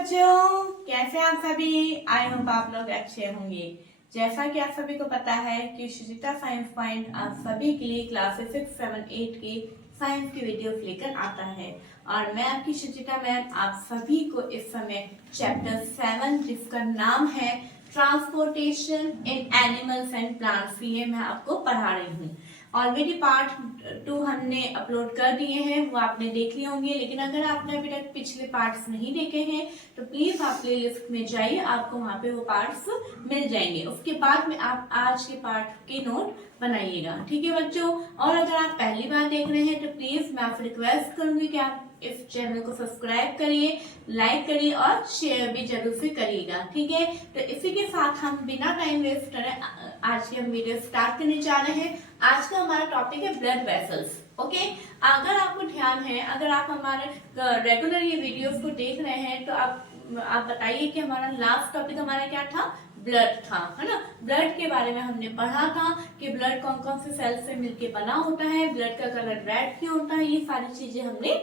बच्चों, कैसे आप सभी। आई होप आप लोग अच्छे होंगे। जैसा कि आप सभी को पता है कि सुचिता साइंस पॉइंट आप सभी के लिए क्लासेस 6, 7, 8 की साइंस की वीडियो लेकर आता है और मैं आपकी सुचिता मैम आप सभी को इस समय चैप्टर 7 जिसका नाम है transportation in animals and plants, ये मैं आपको पढ़ा रही हूँ। ऑलरेडी पार्ट 2 हमने अपलोड कर दिए हैं, वो आपने देख लिए होंगे। लेकिन अगर आपने अभी तक पिछले पार्ट्स नहीं देखे हैं तो प्लीज आप प्लेलिस्ट में जाइए, आपको वहाँ पे वो पार्ट्स मिल जाएंगे। उसके बाद में आप आज के पार्ट के नोट बनाइएगा, ठीक है बच्चों। और अगर आप पहली बार देख रहे हैं तो प्लीज मैं आपसे रिक्वेस्ट करूंगी कि आप इस चैनल को सब्सक्राइब करिए, लाइक करिए और शेयर भी जरूर से करिएगा, ठीक है। तो इसी के साथ हम बिना टाइम वेस्ट करे आज की हम वीडियो स्टार्ट करने जा रहे हैं। आज का हमारा टॉपिक है ब्लड वेसल्स, ओके। अगर आपको ध्यान है, अगर आप हमारे रेगुलर ये वीडियोस को देख रहे हैं तो आप बताइए कि हमारा लास्ट टॉपिक हमारा क्या था, ब्लड था, है ना। ब्लड के बारे में हमने पढ़ा था कि ब्लड कौन कौन से सेल से मिलके बना होता है, ब्लड का कलर रेड क्यों होता है, ये सारी चीजें हमने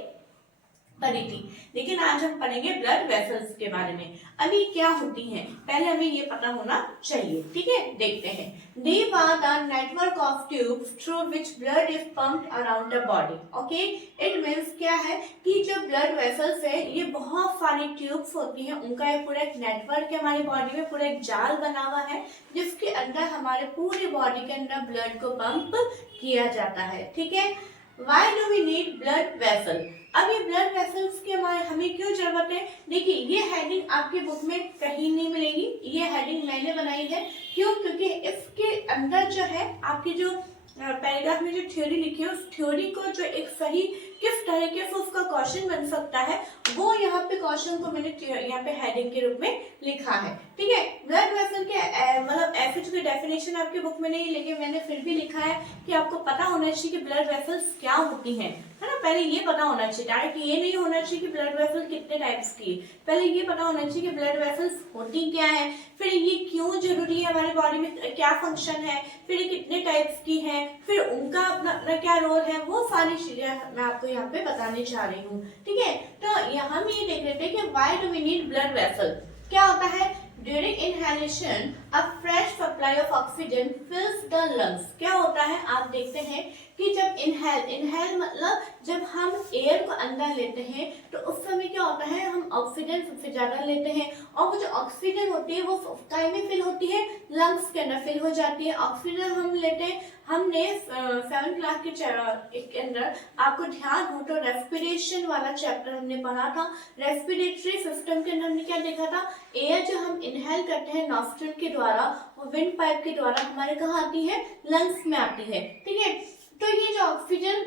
पढ़ी थी। लेकिन आज हम पढ़ेंगे ब्लड वेसल्स के बारे में। अभी क्या होती हैं पहले हमें ये पता होना चाहिए, ठीक है। देखते हैं। These are the network of tubes through which blood is pumped around the body. Okay, it means क्या है कि जो ब्लड वेसल्स है ये बहुत सारी ट्यूब्स होती हैं, उनका एक पूरा एक नेटवर्क है, हमारी बॉडी में पूरा एक जाल बना हुआ है जिसके अंदर हमारे पूरी बॉडी के अंदर ब्लड को पंप किया जाता है, ठीक है। Why do we need blood vessel? अब ये ब्लड वेसल्स की हमें क्यों जरूरत है। देखिए ये हेडिंग आपके बुक में कहीं नहीं मिलेगी, ये हेडिंग मैंने बनाई है। क्यों? क्योंकि इसके अंदर जो है आपकी जो पैराग्राफ में जो थ्योरी लिखी है उस थ्योरी को जो एक सही किस तरीके से उसका क्वेश्चन बन सकता है वो यहाँ पे क्वेश्चन को मैंने यहाँ पे हेडिंग के रूप में लिखा है, ठीक है। ब्लड वेसल के मतलब ऐसे जो डेफिनेशन आपकी बुक में नहीं, लेकिन मैंने फिर भी लिखा है कि आपको पता होना चाहिए कि ब्लड वेसल्स क्या होती हैं, है ना। पहले ये पता होना चाहिए, डायरेक्ट ये नहीं होना चाहिए कि ब्लड वेसल कितने टाइप्स की, पहले ये पता होना चाहिए कि ब्लड वेसल्स होती क्या है, फिर ये क्यों जरूरी है हमारी बॉडी में, क्या फंक्शन है, फिर ये कितने टाइप्स की है, फिर उनका अपना क्या रोल है, वो सारी चीजें मैं आपको यहाँ पे बताने जा रही हूँ, ठीक है। तो यहाँ हम ये देख लेते हैं कि why do we need blood vessel. क्या होता है, during inhalation a fresh supply of oxygen fills the lungs. क्या होता है, आप देखते हैं कि जब इनहेल मतलब जब हम एयर को अंदर लेते हैं तो उस समय क्या होता है, हम ऑक्सीजन सबसे ज्यादा लेते हैं और वो जो ऑक्सीजन होती है वो कहीं में फिल होती है, लंग्स के अंदर फिल हो जाती है। ऑक्सीजन हम लेते हैं, हमने 7th क्लास के अंदर आपको ध्यान हो तो रेस्पिरेशन वाला चैप्टर हमने पढ़ा था। रेस्पिरेटरी सिस्टम के अंदर हमने क्या देखा था, एयर जो हम इनहेल करते हैं नॉस्ट्रिल के द्वारा, वो विंड पाइप के द्वारा हमारे कहाँ आती है, लंग्स में आती है, ठीक है। तो ये जो ऑक्सीजन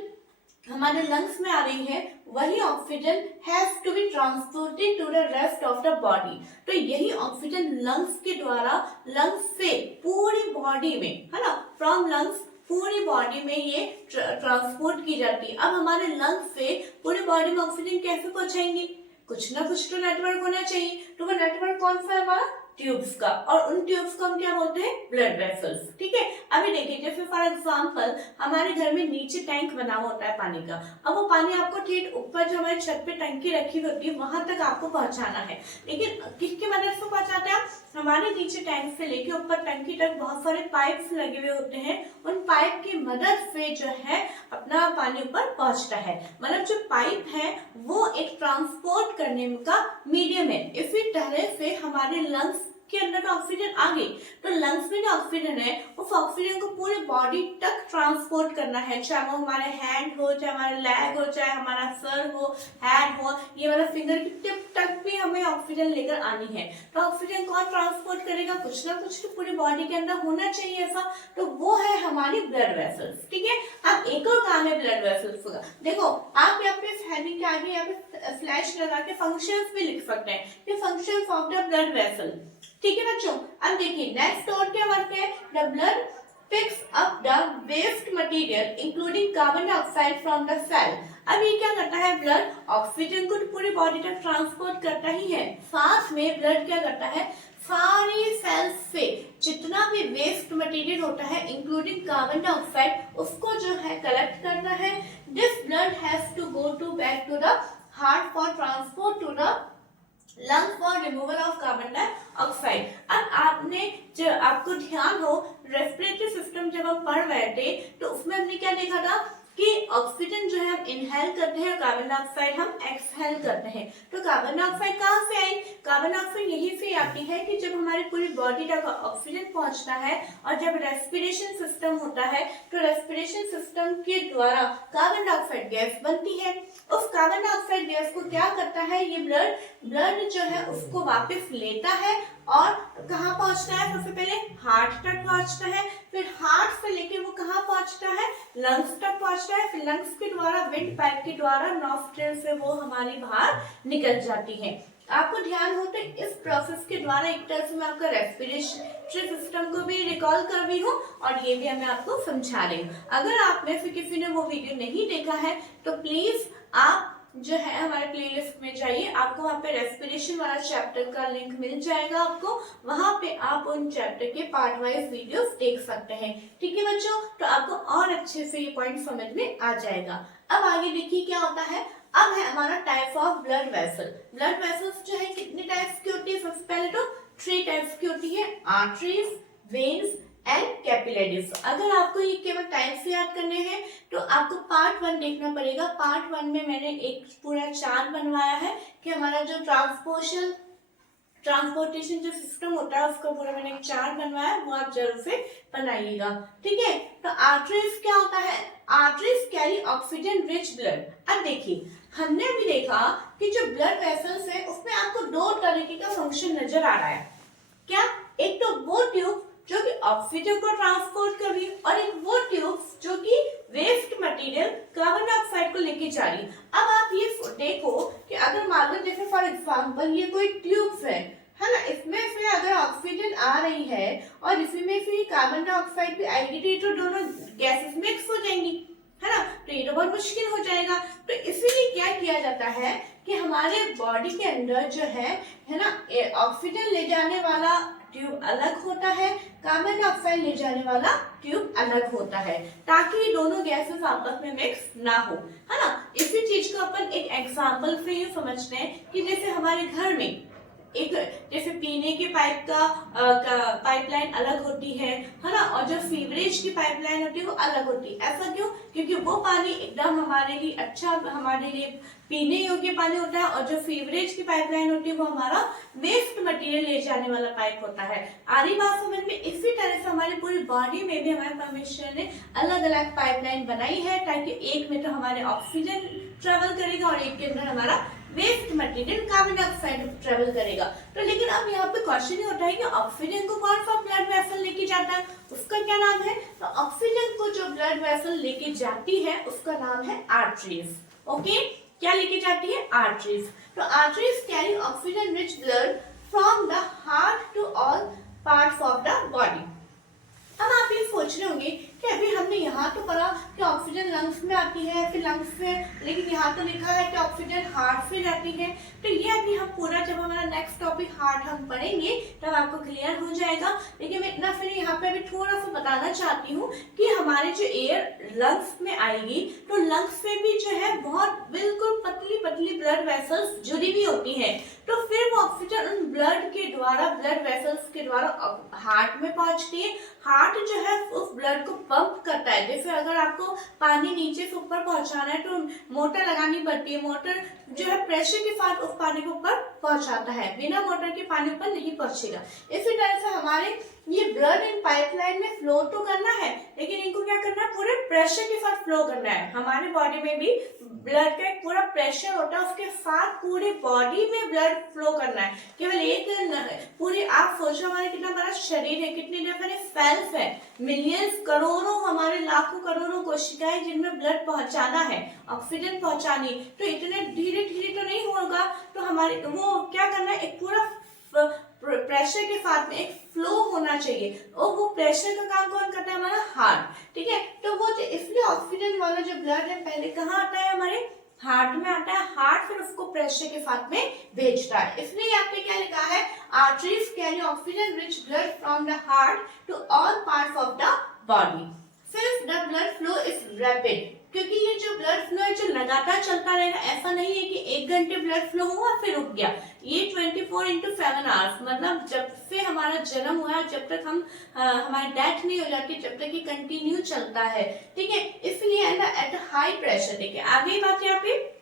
हमारे लंग्स में आ रही है वही oxygen has to be transported to the rest of the body. तो यही ऑक्सीजन लंग्स के द्वारा, लंग्स से पूरी बॉडी में, है ना, फ्रॉम लंग्स पूरी बॉडी में ये ट्रांसपोर्ट की जाती है। अब हमारे लंग्स से पूरी बॉडी में ऑक्सीजन कैसे पहुंचाएंगे, कुछ ना कुछ तो नेटवर्क होना चाहिए। तो वो नेटवर्क कौन सा है, हमारा ट्यूब्स का, और उन ट्यूब्स को हम क्या बोलते हैं, ब्लड वेसल्स, ठीक है। अभी देखिए जैसे फॉर एग्जांपल हमारे घर में नीचे टैंक बना होता है पानी का, अब वो पानी आपको ठीक ऊपर जो हमारी छत पे टंकी रखी होती है वहां तक आपको पहुंचाना है। लेकिन किसकी मदद से पहुंचाते हैं, हमारे नीचे टैंक से लेके ऊपर टंकी तक बहुत सारे पाइप्स लगे हुए होते हैं, उन पाइप की मदद से जो है अपना पानी ऊपर पहुंचता है। मतलब जो पाइप है वो एक ट्रांसपोर्ट करने का मीडियम है। इसी तरह से हमारे लंग्स के अंदर ऑक्सीजन आ गई तो लंग्स में जो ऑक्सीजन है उस ऑक्सीजन को पूरी बॉडी तक ट्रांसपोर्ट करना है, चाहे वो हमारे हैंड हो, चाहे हमारा लेग हो, चाहे हमारा सर हो, हैंड हो, ये वाला फिंगर की टिप तक भी हमें ऑक्सीजन लेकर आनी है। तो ऑक्सीजन कौन ट्रांसपोर्ट करेगा, कुछ ना कुछ तो पूरी बॉडी के अंदर होना चाहिए ऐसा, तो वो है हमारी ब्लड वेसल्स, ठीक है। अब एक और काम है ब्लड वेसल्स का, देखो आप यहाँ पे हेडिंग के आगे यहाँ पे फ्लैश लगा के फंक्शंस भी लिख सकते हैं, ये functions of the blood vessel, ठीक है बच्चों। अब देखिए नेक्स्ट और क्या वर्क है, the blood picks up the waste material including carbon dioxide from the cell. अब ये क्या करता है, ब्लड ऑक्सीजन को पूरी बॉडी तक ट्रांसपोर्ट करता ही है, साथ में ब्लड क्या करता है, सारी सेल्स से जितना भी वेस्ट मटेरियल होता है इंक्लूडिंग कार्बन डाइऑक्साइड उसको जो है कलेक्ट करता है। This blood has to go to back to the heart for transport to the lungs for removal of carbon dioxide. अब आपने जब आपको ध्यान हो रेस्पिरेटरी सिस्टम जब हम पढ़ रहे थे तो उसमें हमने क्या देखा था कि ऑक्सीजन जो है हम इनहेल करते हैं और कार्बन डाइऑक्साइड हम एक्सहेल करते हैं। तो कार्बन डाइऑक्साइड कहाँ से आई? कार्बन डाइऑक्साइड यहीं से आती है कि जब हमारी पूरी बॉडी तक ऑक्सीजन पहुंचता है और जब रेस्पिरेशन सिस्टम होता है तो रेस्पिरेशन सिस्टम के द्वारा कार्बन डाइऑक्साइड गैस बनती है। उस कार्बन डाइऑक्साइड गैस को क्या करता है, ये ब्लड जो है उसको वापस लेता है और कहाँ पहुंचता है? सबसे पहले हार्ट तक पहुंचता है, फिर हार्ट से लेके वो कहाँ पहुंचता है? लंग्स तक पहुंचता है, फिर लंग्स के द्वारा विंड पाइप के द्वारा नॉस्ट्रिल से वो हमारी बाहर निकल जाती है। आपको ध्यान हो तो इस प्रोसेस के द्वारा एक तरह से मैं आपका रेस्पिरेटरी सिस्टम को भी रिकॉल कर रही हूँ और ये भी मैं आपको समझा रही हूँ। अगर आप में से किसी ने वो वीडियो नहीं देखा है तो प्लीज आप जो है हमारे प्लेलिस्ट में जाइए, आपको वहाँ पे रेस्पिरेशन वाला चैप्टर का लिंक मिल जाएगा आपको, वहाँ पे आप उन चैप्टर के पार्ट वाइज वीडियोस देख सकते हैं। ठीक है बच्चों, तो आपको और अच्छे से ये पॉइंट समझ में आ जाएगा। अब आगे देखिए क्या होता है। अब है हमारा type of blood vessel. Blood vessels जो है कितने टाइप्स की होती है? सबसे पहले तो 3 टाइप्स की होती है, आर्टरीज, वेन्स एंड कैपिलरीज। अगर आपको ये केवल टाइप्स याद करने हैं तो आपको पार्ट 1 देखना पड़ेगा। पार्ट 1 में मैंने एक पूरा चार्ट बनवाया है कि हमारा जो ट्रांसपोर्टेशन जो सिस्टम होता है उसका पूरा मैंने एक चार्ट बनवाया है, वो आप जरूर से बनाइएगा। ठीक है, तो आर्टरीज क्या होता है? Arteries carry oxygen rich blood. अब देखिए हमने अभी देखा कि जो ब्लड वेसल्स है उसमें आपको 2 तरीके का फंक्शन नजर आ रहा है। क्या? एक तो वो ट्यूब जो कि ऑक्सीजन को ट्रांसपोर्ट कर रही है और एक वो ट्यूब जो कि वेस्ट मटेरियल कार्बन डाइऑक्साइड को लेके जा रही है। अब आप ये देखो कि अगर मान लो जैसे फॉर एग्जांपल ये कोई ट्यूब्स है ना, इसमें से अगर ऑक्सीजन आ रही है और इसमें से कार्बन डाइऑक्साइड भी आएगी तो दोनों गैसेस मिक्स हो जाएंगी, है ना, तो ये तो बहुत मुश्किल हो जाएगा। तो इसीलिए क्या किया जाता है कि हमारे बॉडी के अंदर जो है ना, ऑक्सीजन ले जाने वाला ट्यूब अलग होता है, कार्बन डाइऑक्साइड ले जाने वाला ट्यूब अलग होता है, ताकि दोनों गैसेस आपस में मिक्स ना हो, है ना। इसी चीज को अपन एक एग्जांपल से ये समझते हैं कि जैसे हमारे घर में एक जैसे पीने के पाइप का पाइपलाइन अलग होती है ना, और जो सीवरेज की पाइपलाइन होती है वो अलग होती है। ऐसा क्यों? क्योंकि वो पानी एकदम हमारे लिए अच्छा, हमारे लिए पीने योग्य पानी होता है, और जो सीवरेज की पाइपलाइन होती है वो हमारा वेस्ट मटेरियल ले जाने वाला पाइप होता है। आ रही बात समझ में? इसी तरह से हमारी पूरी बॉडी में भी हमारे परमेश्वर ने अलग अलग पाइपलाइन बनाई है, ताकि एक में तो हमारे ऑक्सीजन ट्रेवल करेगा और एक के अंदर हमारा waste material carbon dioxide travel करेगा। तो लेकिन अब यहाँ पे क्वेश्चन ये होता है कि ऑक्सीजन को कौन सा ब्लड वेसल लेके जाता है, उसका क्या नाम है? तो ऑक्सीजन को जो ब्लड वेसल लेके जाती है उसका नाम है आर्टरीज। ओके, क्या लेके जाती है? आर्टरीज। तो arteries carry oxygen rich blood from the heart to all parts of the body. अब आप ये सोच रहे होंगे कि अभी हमने यहाँ तो पढ़ा कि ऑक्सीजन लंग्स में आती है, फिर लंग्स से, लेकिन यहाँ तो लिखा है कि ऑक्सीजन हार्ट से जाती है। तो ये अभी हम पूरा, जब हमारा नेक्स्ट टॉपिक हार्ट हम पढ़ेंगे तब आपको क्लियर हो जाएगा। लेकिन मैं इतना फिर यहाँ पे अभी थोड़ा सा बताना चाहती हूँ कि हमारे जो एयर लंग्स में आएगी तो लंग्स से भी जो है बहुत बिल्कुल पतली पतली ब्लड वेसल्स जुड़ी हुई होती है। तो फिर वो ऑक्सीजन उन ब्लड के द्वारा, ब्लड वेसल्स के द्वारा हार्ट में पहुंचती है। हार्ट जो है उस ब्लड को पंप करता है। जैसे अगर आपको पानी नीचे से ऊपर पहुंचाना है तो मोटर लगानी पड़ती है, मोटर जो है प्रेशर के साथ उस पानी को ऊपर पहुंचाता है, बिना मोटर के पानी ऊपर नहीं पहुंचेगा। इसी तरह से हमारे ये ब्लड इन पाइपलाइन में फ्लो तो करना है, लेकिन इनको क्या करना है? पूरे प्रेशर के साथ फ्लो करना है। हमारे बॉडी में भी ब्लड का एक पूरा प्रेशर होता है, उसके साथ पूरी बॉडी में ब्लड फ्लो करना है। केवल एक पूरी, आप सोचो हमारे कितना बड़ा शरीर है, कितने डिफरेंट सेल्स है, मिलियंस, करोड़ों, हमारे लाखों करोड़ों कोशिकाएं जिनमें ब्लड पहुंचाना है, ऑक्सीजन पहुंचानी, तो इतने धीरे धीरे तो नहीं होगा। तो हमारे वो क्या करना है? एक पूरा प्रेशर के साथ में एक फ्लो होना चाहिए, और वो प्रेशर का काम कौन करता है? हमारा हार्ट। ठीक है, तो वो इसलिए ऑक्सीजन वाला जो ब्लड है पहले कहाँ आता है? हमारे हार्ट में आता है। हार्ट फिर उसको प्रेशर के साथ में भेजता है। इसलिए यहाँ पे क्या लिखा है? Arteries carry oxygen rich blood from the heart to all parts of the body. Since the blood flow is rapid, क्योंकि ये जो ब्लड फ्लो है जो लगातार चलता रहेगा, ऐसा नहीं है कि 1 घंटे ब्लड फ्लो हुआ फिर रुक गया। ये 24/7 आवर्स, मतलब जब से हमारा जन्म हुआ है जब तक हम हमारी डेथ नहीं हो जाती, जब तक ये कंटिन्यू चलता है, ठीक है। इसलिए एट हाई प्रेशर, देखिए आगे बात यहाँ पे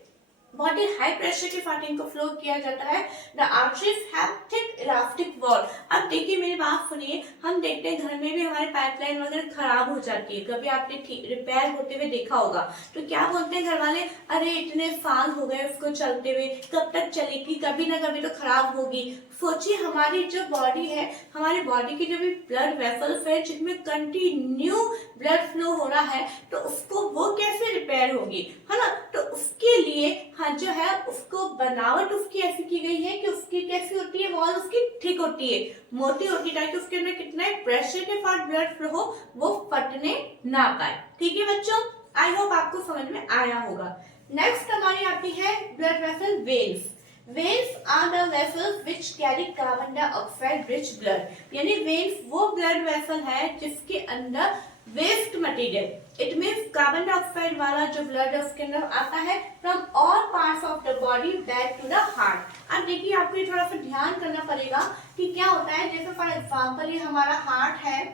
बॉडी हाई प्रेशर के साथ इनको फ्लो किया जाता है। The arteries have thick elastic wall. अब देखिए मेरी बात सुनिए, हम देखते हैं घर में भी हमारे पाइपलाइन वगैरह खराब हो जाती है, कभी आपने रिपेयर होते हुए देखा होगा, तो क्या बोलते हैं घर वाले, अरे इतने साल हो गए उसको चलते हुए, कब तक चलेगी, कभी ना कभी तो खराब होगी। सोचिए हमारी जो बॉडी है, हमारी बॉडी की जो भी ब्लड वेसल्स है जिनमें कंटिन्यू ब्लड फ्लो हो रहा है, तो उसको वो कैसे रिपेयर होगी, है ना। तो उसके लिए हाँ जो है उसको बनावट उसकी ऐसी की गई है कि उसकी कैसी होती है, वॉल उसकी थिक होती है, मोटी होती है, ताकि उसके अंदर कितना प्रेशर के साथ ब्लड फ्लो हो वो फटने ना पाए। ठीक है बच्चों, आई होप आपको समझ में आया होगा। नेक्स्ट हमारी आती है blood vessel veins. Veins are the vessels which carry carbon dioxide rich blood, यानी वेन्स वो ब्लड वेसल है जिसके अंदर waste material, it means carbon dioxide वाला जो ब्लड है उसके अंदर आता है from all parts of the body back to the heart. अब देखिए आपको ये थोड़ा सा ध्यान करना पड़ेगा कि क्या होता है। जैसे फॉर एग्जाम्पल ये हमारा हार्ट है,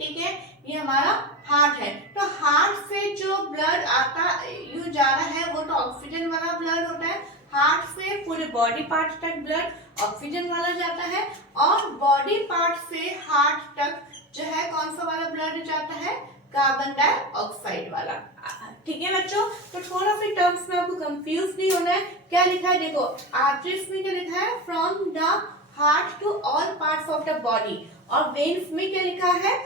ठीक है, ये हमारा हार्ट है, तो हार्ट से जो ब्लड आता यूं जा रहा है वो तो ऑक्सीजन वाला ब्लड होता है। हार्ट से पूरे बॉडी पार्ट तक ब्लड ऑक्सीजन वाला जाता है, और बॉडी पार्ट से हार्ट तक जो है कौन सा वाला ब्लड जाता है, कार्बन डाइऑक्साइड वाला। ठीक है बच्चों, तो थोड़ा सा टर्म्स में आपको कंफ्यूज नहीं होना है। क्या लिखा है देखो, आर्टरीज में क्या लिखा है, from the heart to all parts of the body, और वेन्स में क्या लिखा है,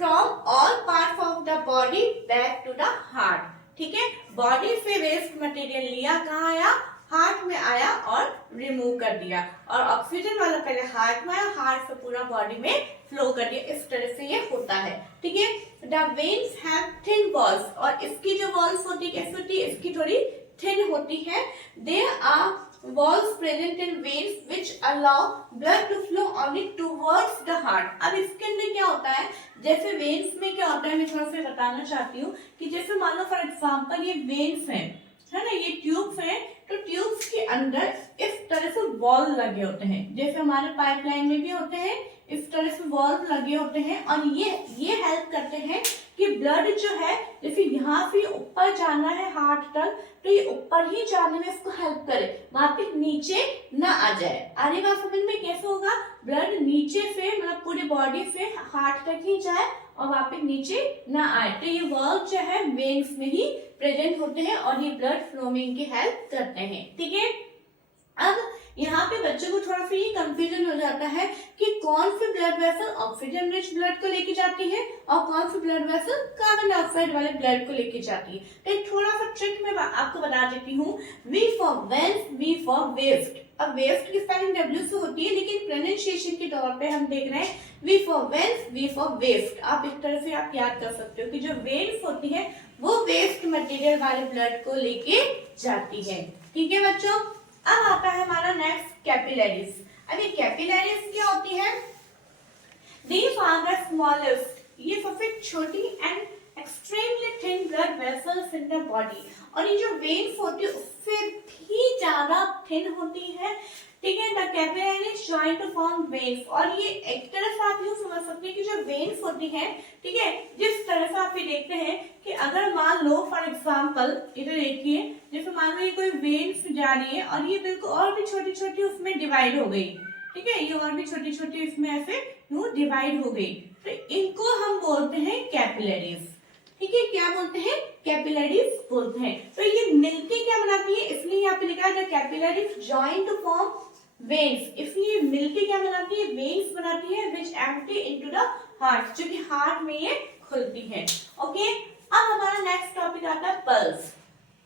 from all parts of the body back to the heart. ठीक है, बॉडी से वेस्ट मटेरियल लिया, कहाँ आया, हार्ट में आया और रिमूव कर दिया, और ऑक्सीजन वाला पहले हार्ट में आया, हार्ट से पूरा बॉडी में फ्लो कर दिया। इस तरह से ये होता है। ठीक है, the veins have thin walls, और इसकी जो वॉल्स होती है कैसी होती है, इसकी थोड़ी थिन होती है। They are walls present in veins which allow blood to flow only towards the heart. अब इसके अंदर क्या होता है, जैसे वेन्स में क्या होता है मैं थोड़ा सा बताना चाहती हूँ कि जैसे मान लो फॉर एग्जाम्पल ये वेन्स है ना, ये ट्यूब्स है, तो ट्यूब्स के अंदर इस तरह से वॉल लगे होते हैं, जैसे हमारे पाइपलाइन में भी होते हैं, इस तरह से वॉल लगे होते हैं, और ये हेल्प करते हैं कि ब्लड जो है जैसे यहाँ से ऊपर जाना है हार्ट तक, तो ये ऊपर ही जाने में इसको हेल्प करे, वहां पे नीचे ना आ जाए। आने बात समझ में कैसे होगा, ब्लड नीचे से मतलब पूरी बॉडी से हार्ट तक ही जाए और वहां पे नीचे ना आए, तो ये वॉल्व जो है वेन्स में ही प्रेजेंट होते हैं और ये ब्लड फ्लो में इनकी हेल्प करते हैं। ठीक है, अब यहाँ पे बच्चों को थोड़ा सा ये कंफ्यूजन हो जाता है कि कौन सी blood vessel oxygen rich blood को लेके जाती है और कौन सी ब्लड वेसल कार्बन डाइऑक्साइड वाले ब्लड को लेके जाती है। तो एक थोड़ा सा ट्रिक मैं आपको बता देती हूँ। V for veins, V for waste. अब वेस्ट की स्पेलिंग W से होती है, लेकिन प्रोनाउंसिएशन के तौर पे हम देख रहे हैं V for veins, V for waste. आप इस तरह से आप याद कर सकते हो कि जो वेन्स होती है वो वेस्ट मटेरियल वाले ब्लड को लेके जाती है। ठीक है बच्चों, अब आता है हमारा नेक्स्ट कैपिलरीज। अभी कैपिलरीज क्या होती है, दीज आर द स्मॉलेस्ट, ये सबसे छोटी and extremely thin blood vessels in the body, और ये जो वेन्स होती है उससे भी ज्यादा थिन होती है। ठीक है, the capillaries join to form veins, और ये एक तरह से आप यूं समझ सकते हैं कि जो वेन्स होती है, ठीक है, जिस तरह से आप ये देखते हैं कि अगर मान लो फॉर एग्जांपल इधर देखिए, जैसे मान लो ये कोई वेन्स जा रही है और ये बिल्कुल और भी छोटी छोटी उसमें डिवाइड हो गई, ठीक है, ये और भी छोटी छोटी इसमें ऐसे यूं डिवाइड हो गई, तो इनको हम बोलते हैं कैपिलरीज। ठीक है, क्या बोलते हैं, कैपिलरीज बोलते हैं। तो ये मिलके क्या बनाती है, इसलिए यहाँ पे लिखा है the capillaries join to form veins, इसलिए मिलके क्या बनाती है, वेन्स बनाती है which empty into the heart, जो कि हार्ट में ये खुलती है। ओके, अब हमारा नेक्स्ट टॉपिक आता है पल्स।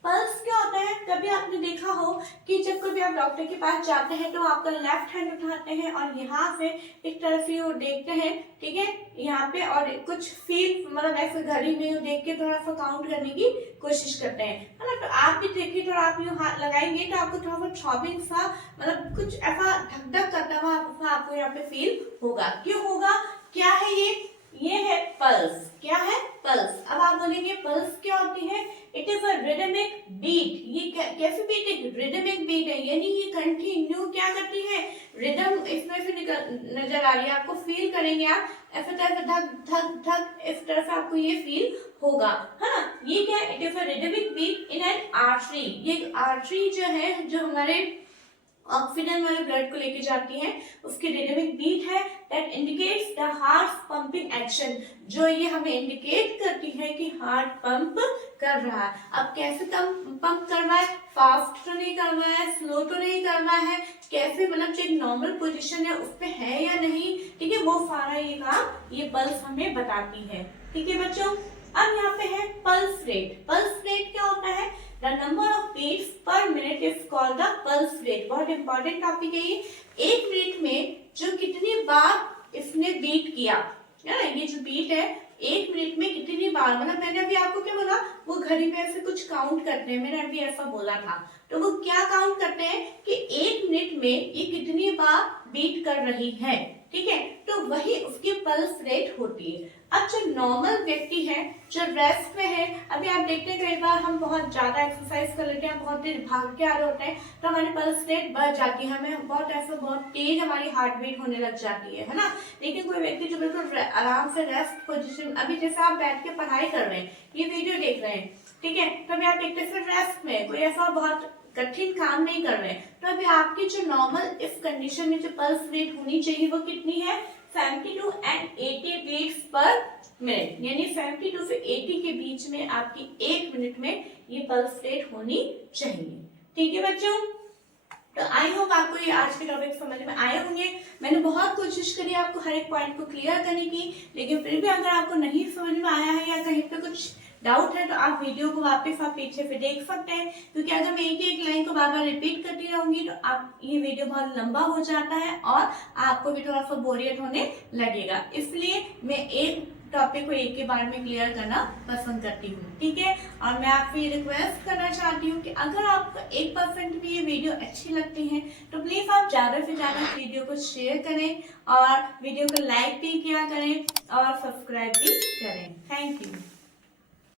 पल्स क्या होता है, कभी आपने देखा हो कि जब कभी आप डॉक्टर के पास जाते हैं तो आपका लेफ्ट हैंड उठाते हैं और यहाँ से एक तरह से वो देखते हैं, ठीक है, यहाँ पे, और कुछ फील मतलब ऐसे घड़ी में वो देख के थोड़ा सा काउंट करने की कोशिश करते हैं, है ना। तो आप भी देखिए, थोड़ा आप यूँ हाथ लगाएंगे तो आपको थोड़ा सा थ्रॉबिंग सा मतलब कुछ ऐसा धक धक करता हुआ आपको यहाँ पे फील होगा। क्यों होगा, क्या है ये है पल्स। क्या है? पल्स। अब आप बोलेंगे पल्स क्या होती है? It is a rhythmic beat. ये कैसी बीट है? रिदमिक बीट है, यानी ये कंटिन्यू क्या करती है? रिदम इसमें से नजर आ रही है आपको, फील करेंगे आप ऐसे तरह से धक धक धक, इस तरह से आपको ये फील होगा, है ना। ये क्या है? It is a rhythmic beat in an artery. ये आर्टरी जो है, जो हमारे ऑक्सीजन वाले ब्लड को लेके जाती है, उसकी रिदमिक बीट है that indicates the heart pumping action, जो ये हमें इंडिकेट करती है कि हार्ट पंप कर रहा है। अब कैसे पंप कर रहा है? फास्ट तो नहीं कर रहा है, स्लो तो नहीं कर रहा है, कैसे, मतलब जो एक नॉर्मल पोजीशन है उस पे है या नहीं, ठीक है, वो सारा ये काम ये पल्स हमें बताती है। ठीक है बच्चों। अब यहाँ पे है पल्स रेट। पल्स रेट क्या होता है? The number of beats per minute is called the pulse rate। बहुत इंपॉर्टेंट टॉपिक है ये। एक मिनट में जो कितनी बार इसने बीट किया, है ना, ये जो बीट है एक मिनट में कितनी बार, मतलब मैंने अभी आपको क्या बोला, वो घड़ी पे ऐसे कुछ काउंट करते हैं, मैंने अभी ऐसा बोला था, तो वो क्या काउंट करते हैं कि एक मिनट में ये कितनी बार बीट कर रही है, ठीक है, तो वही उसकी पल्स रेट होती है। अब जो नॉर्मल व्यक्ति है, जो रेस्ट में है, अभी आप देखते हैं कई बार हम बहुत ज्यादा एक्सरसाइज कर लेते हैं, बहुत देर भाग के आ रहे होते हैं, तो हमारी पल्स रेट बढ़ जाती है, हमें बहुत ऐसा बहुत तेज हमारी हार्ट बीट होने लग जाती है ना। लेकिन कोई व्यक्ति जो बिल्कुल आराम से रेस्ट पोजिशन, अभी जैसे आप बैठ के पढ़ाई कर रहे हैं, ये वीडियो देख रहे हैं, ठीक है, तो अभी आप देखते हैं रेस्ट में, कोई ऐसा बहुत कठिन काम नहीं कर रहे हैं, तो अभी आपकी जो नॉर्मल इस कंडीशन में जो पल्स रेट होनी चाहिए वो कितनी है? 72 and 80 बीट्स पर मिनट, यानी 72 से 80 के बीच में आपकी एक मिनट में ये पल्स रेट होनी चाहिए। ठीक है बच्चों, तो आई होप आपको ये आज के टॉपिक समझ में आए होंगे। मैंने बहुत कोशिश करी आपको हर एक पॉइंट को क्लियर करने की, लेकिन फिर भी अगर आपको नहीं समझ में आया है या कहीं पे कुछ डाउट है तो आप वीडियो को वापस आप पीछे पे देख सकते हैं, क्योंकि अगर मैं एक एक लाइन को बार बार रिपीट करती रहूंगी तो आप ये वीडियो बहुत लंबा हो जाता है और आपको भी थोड़ा सा बोरियत होने लगेगा, इसलिए मैं एक टॉपिक को एक ही बार में क्लियर करना पसंद करती हूँ। ठीक है, और मैं आपसे रिक्वेस्ट करना चाहती हूँ कि अगर आपको 1% भी ये वीडियो अच्छी लगती है तो प्लीज आप ज्यादा से ज्यादा वीडियो को शेयर करें और वीडियो को लाइक भी किया करें और सब्सक्राइब भी करें। Thank you.